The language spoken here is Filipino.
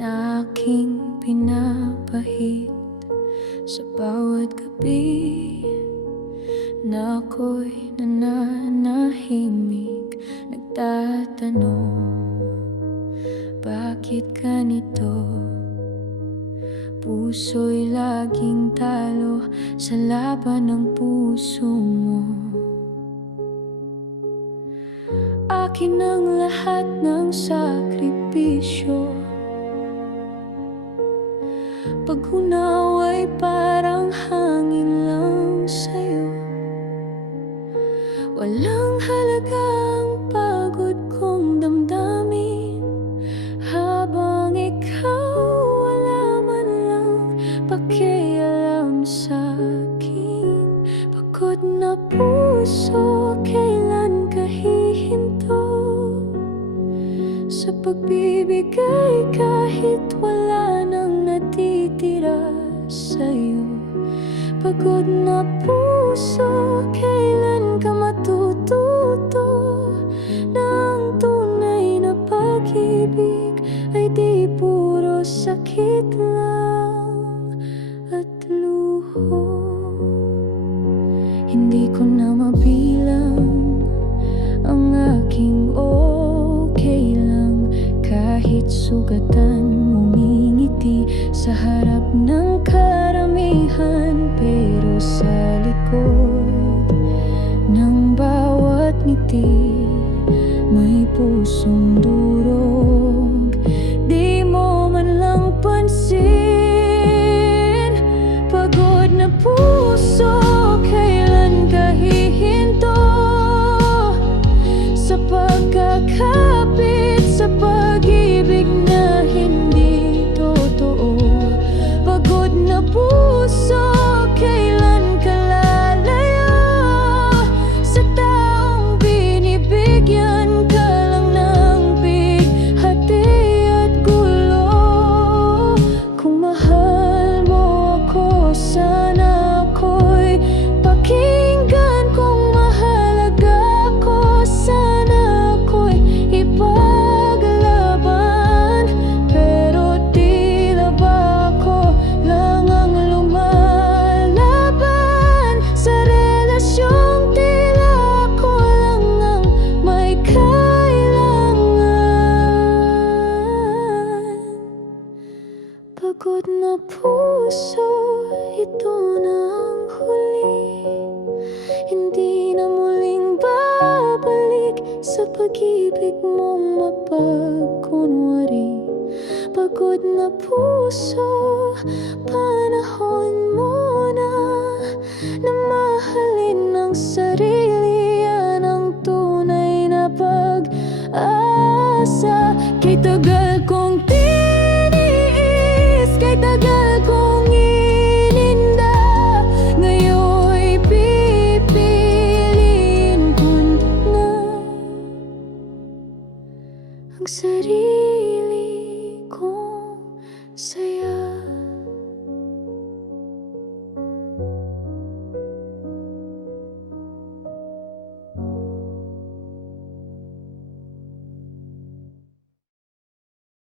na aking pinapahid sa bawat gabi na ako'y nananahimik, nagtatanong, bakit ganito? Puso'y laging talo sa laban ng puso mo. Akin ang lahat ng sakripisyo, pag-unaw ay parang hangin lang sa'yo. Walang halaga ang pagod kong damdamin, habang ikaw wala man lang pakialam sa'kin. Pagod na puso, kailan ka hihinto sa pagbibigay kahit wala nang natitira sa'yo? Pagod na puso, kailan ka matututo na ang tunay na pag-ibig ay di puro sakit lang at luho? Hindi ko na mabilang ang aking okay lang, kahit sugatan ngumingiti sa harap ng karamihan. Pero sa likod ng bawat ngiti may pusong durog, di mo man lang pansin. Pagod na puso, kailan ka hihinto sa pagkakapit sa pag-ibig na hindi totoo? Pagod na puso, kailan ka lalayo sa taong binibigyan ka lang ng bighati at gulo? Kung mahal mo ako, sana ako'y pakinggan. Kung mahalaga ako, sana ako'y ipaglaban. Pero tila ba ako lang ang lumalaban sa relasyong tila ako lang ang may kailangan. Pagod na puso, ito na ang huli. Hindi na muling babalik sa pag-ibig mong mapagkunwari. Pagod na puso, panahon mo na na mahalin ang sarili. Yan ang tunay na pag-asa. Kay tagal kong tiniis, kay tagal